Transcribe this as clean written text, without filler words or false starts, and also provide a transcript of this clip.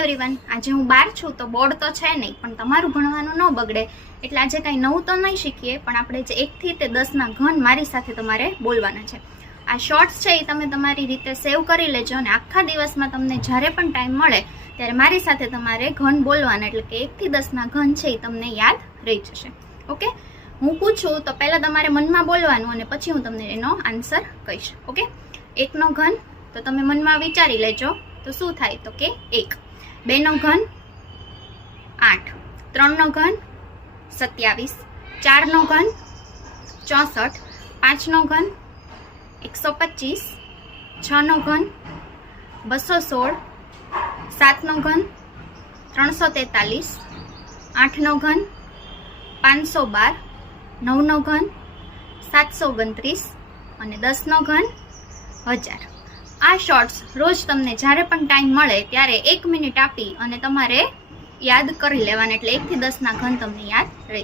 Everyone, આજે હું બહાર છું તો બોર્ડ તો છે નહીં, પણ તમારું ભણવાનું ન બગડે એટલે આજે કાંઈ નવું તો નહીં શીખીએ, પણ આપણે જે 1 થી 10ના ઘન મારી સાથે તમારે બોલવાના છે. આ શોર્ટ્સ છે એ તમે તમારી રીતે સેવ કરી લેજો અને આખા દિવસમાં તમને જ્યારે પણ ટાઈમ મળે ત્યારે મારી સાથે તમારે ઘન બોલવાના, એટલે કે 1 થી 10ના ઘન છે એ તમને યાદ રહી જશે. ઓકે, હું પૂછું તો પહેલાં તમારે મનમાં બોલવાનું અને પછી હું તમને એનો આન્સર કહીશ. ઓકે, 1નો ઘન તો તમે મનમાં વિચારી લેજો તો શું થાય, તો કે 1. 2નો ઘન 8, 3નો ઘન 27, 4નો ઘન 64, 5નો ઘન 125, 6નો ઘન 216, 7નો ઘન 343, 8નો ઘન 512, 9નો ઘન 729 અને 10નો ઘન 1000. આ શોર્ટ્સ રોજ તમને જ્યારે પણ ટાઈમ મળે ત્યારે 1 મિનિટ આપી અને તમારે યાદ કરી લેવાના, એટલે 1 થી 10ના ઘન તમને યાદ રહે.